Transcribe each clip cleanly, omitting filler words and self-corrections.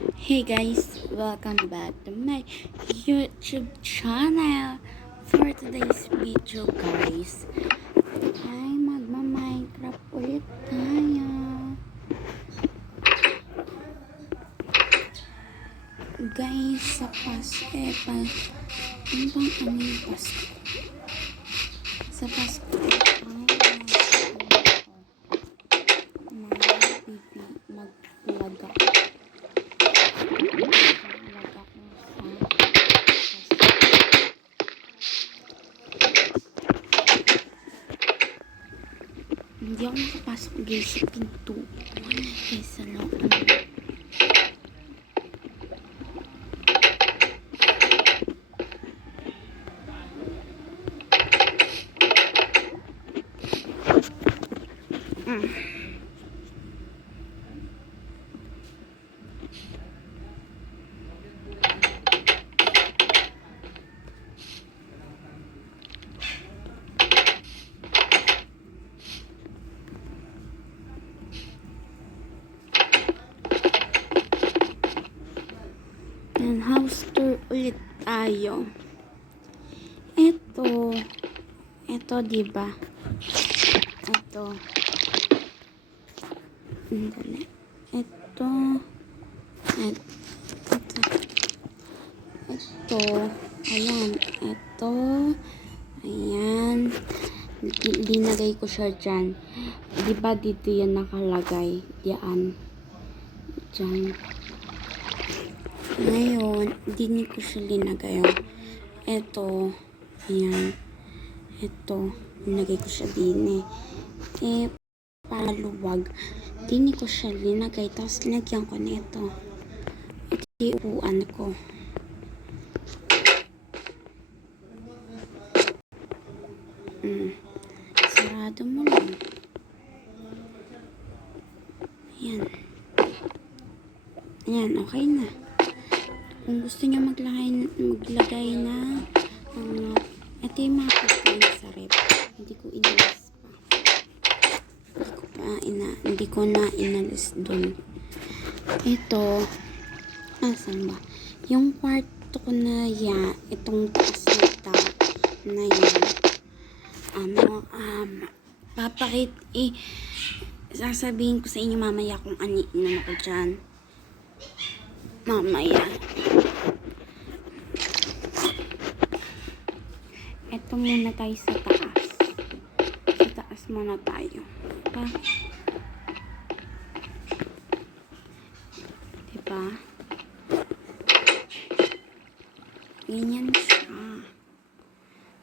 Hey guys, welcome back to my YouTube channel. For today's video guys, ay magma-Minecraft ulit tayo. Guys, sa Pasko, ano bang yung Pasko? Sa Pasko, mag-vlog ako. Hindi ako makapasok guys sa pinto. Guys, sa loob. Yan, house tour ulit tayo. Ito, diba? Ito. Dali. Ito. Ayan. Ito. Ayan. Dinagay ko siya dyan. Diba dito yan nakalagay? Diyan. Dyan. Ngayon, hindi ko siya linagay. Ito. Ayan. Ito. Linagay ko siya din para luwag. Hindi ko siya linagay. Tapos linagyan ko nito. Ito yung upuan ko. Sarado mo lang. Ayan. Ayan, okay na. Kung gusto niyo maglagay na ito yung mga pagkain sa rep. Hindi ko inalis pa. Hindi ko na inalis dun. Ito, asan ba? Yung kwarto ko na yan, itong taas na yan. Sasabihin ko sa inyo mamaya kung ano ko dyan. Mamaya. Ito muna tayo sa taas. Sa taas muna tayo. Diba? Diba? Ganyan siya.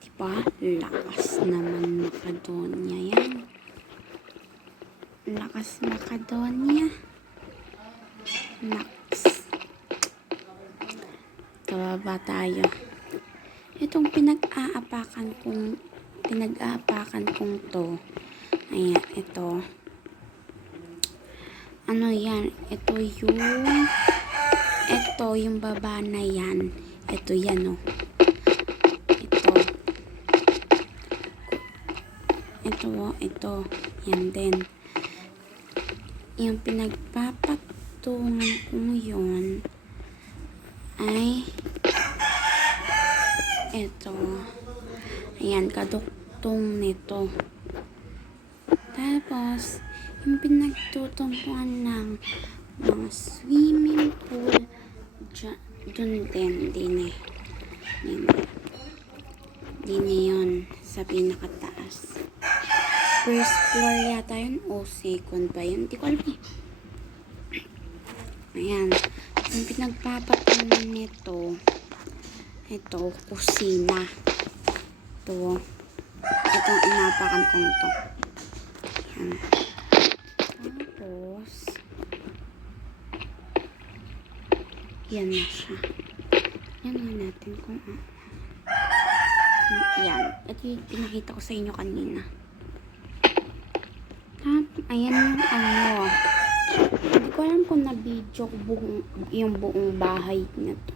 Diba? Lakas naman Macedonia yan. Lakas Macedonia. Naks. Kababa tayo. Itong pinag-aapakan kong to. Ayan, ito. Ano yan? Ito yung baba na yan. Ito yan, oh. Ito. Yan din. Yung pinagpapatungan ko yun ay ito. Ayan, kaduktong nito. Tapos, yung pinagtutungkuan ng mga swimming pool dun din yun sa pinakataas. First floor yata yun o second ba yun? Hindi ko alam eh. Ayan. Yung pinagpapatungan nito, ito, kusina. Itong inapakan kong to. Ayan. Tapos, yan na siya. Yan nga natin kung yan. Ito yung pinakita ko sa inyo kanina. Ayan yung hindi ko alam kung na-video yung buong bahay na to.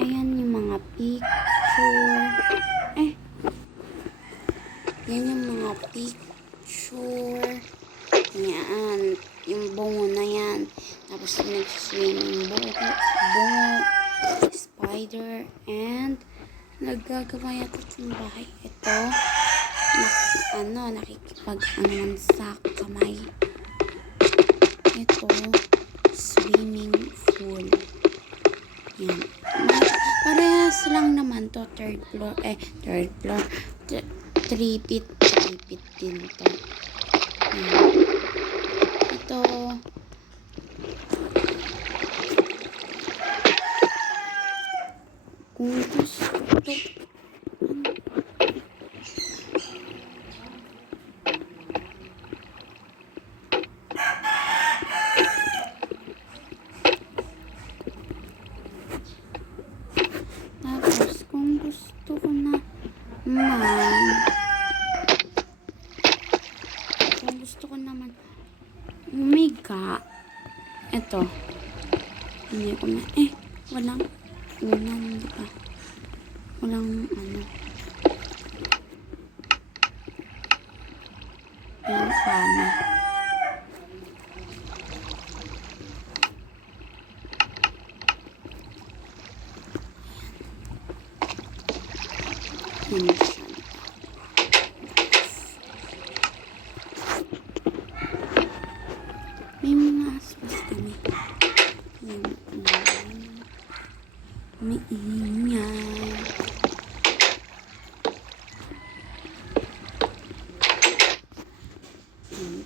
Ayan yung mga picture. Yan yung mga picture. Yan. Yung bungo na yan. Tapos nagsiswimming bungo, spider, and naggagawa yata yung bahay. Ito, nakikipag-anuan sa kamay. Ito, swimming pool. Yan. Parehas lang naman to. Third floor. 3 feet din to. Yan. Ito, kung gusto to, tapos kung gusto ko naman, umiga, ito, hindi ko na, walang, di ba? Walang, yung pana. Yan siya. May mga aspas kami. May ingay.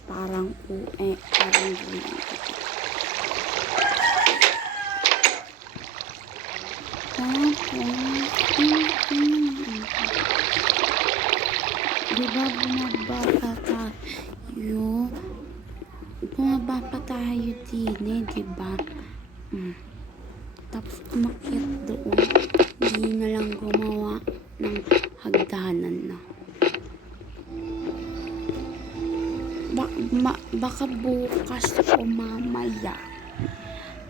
Parang parang ganyan. Diba bumaba pa tayo din diba? Tapos umakyat doon. Hindi na lang gumawa ng hagdanan na. Baka bukas o mamaya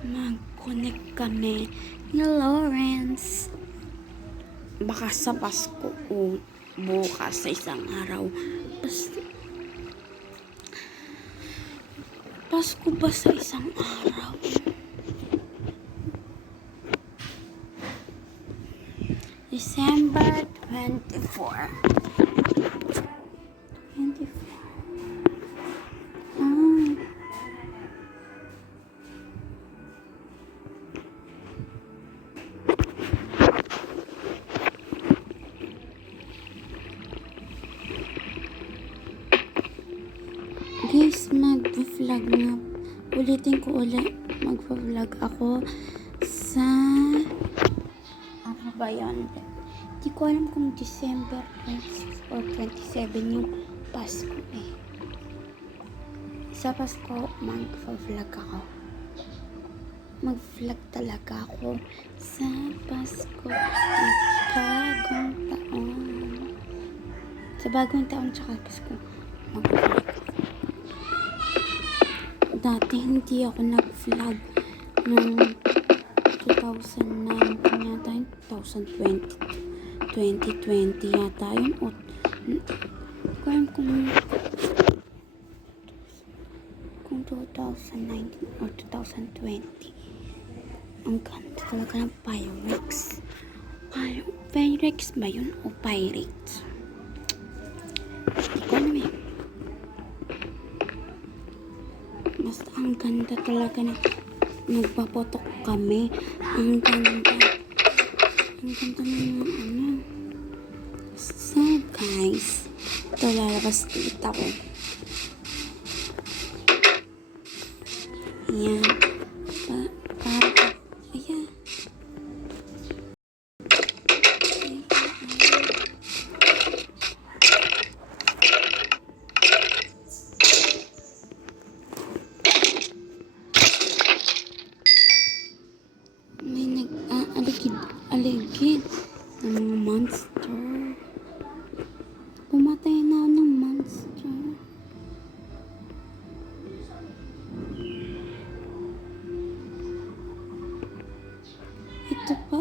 mag-connect kami ni Lawrence. Baka sa Pasko o bukas sa isang araw. Basta Pasko ba sa isang araw? December 24. Guys, mag-vlog na. Ulitin ko ulit. Mag-vlog ako sa ano ba yan? Hindi ko alam kung December 26 or 27 yung Pasko Sa Pasko, mag-vlog ako. Mag-vlog talaga ako sa Pasko at bagong taon. Sa bagong taon tsaka Pasko, mag-vlog ako. Dati hindi ako nag-vlog ng 2019 yata yun, 2020 yata yun, o kung 2019 or 2020. Ang ganda talaga ng Pyrex. Pyrex ba yun o Pyrex? Hindi ko alam Basta ang ganda talaga na nagpapotok kami. Ang ganda ng So guys, ito lalabas ulit ako. Ayan. Ayan. Aligid ng mga monster. Pumatay na ng monster. Ito pa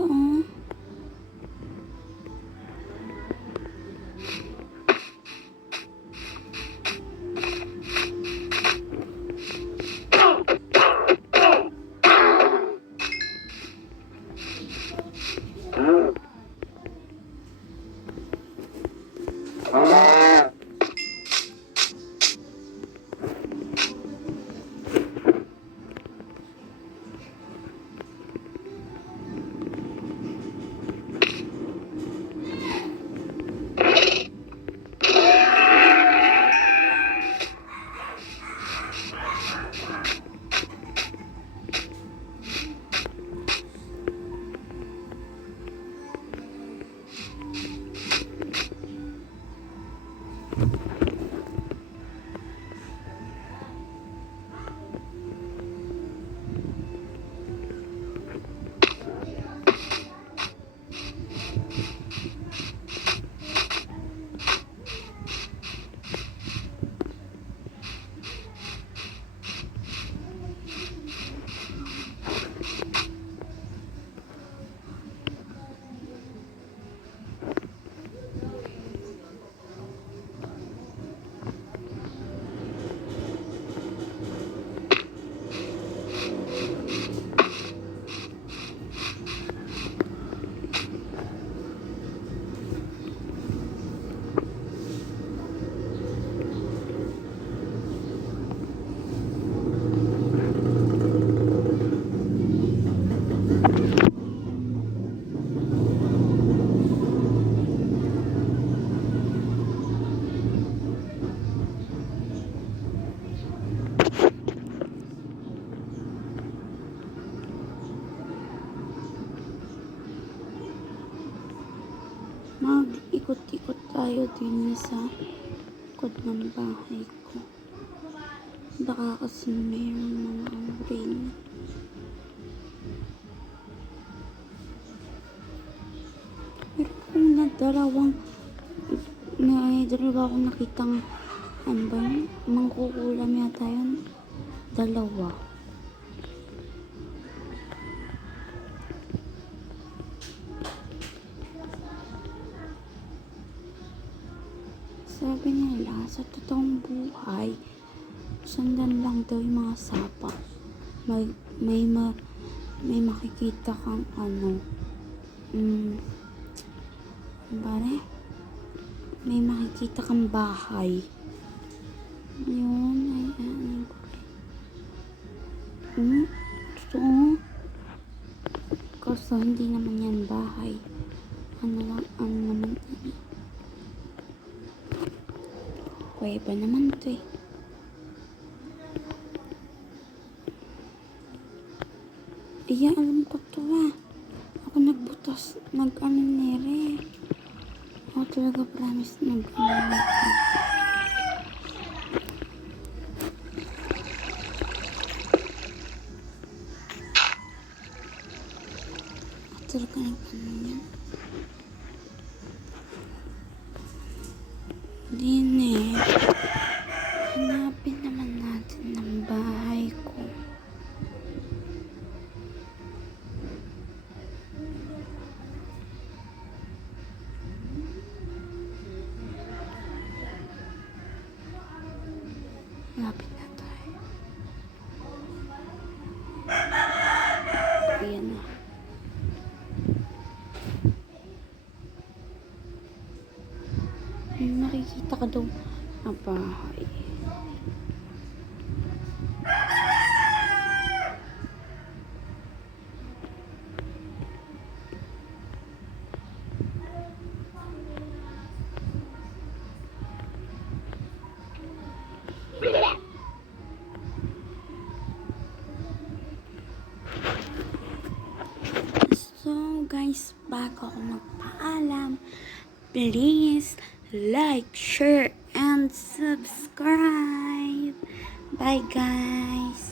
Ikot-ikot tayo din sa likod ng bahay ko. Baka kasi mayroon mga rain. Pero kung may dalawa akong nakitang ano ba yun? Mangkukulam yata yun. Dalawa. Sabi nila, sa totoong buhay, sundan lang daw yung mga sapa. May makikita kang may makikita kang bahay. Yun, totoo. Kasi hindi naman yan bahay. Ano naman yan? Kuweba naman to eh. Iya, alam ko to ah. Ako nagbutas, nere. Ako talaga promise nere. Ako talaga yan. Dine. Hanapin naman natin ng bahay ko. Lapit na tayo. Ayan na. May makikita ka daw na bahay. So guys, bago ako magpaalam, please like, share, and subscribe. Bye guys.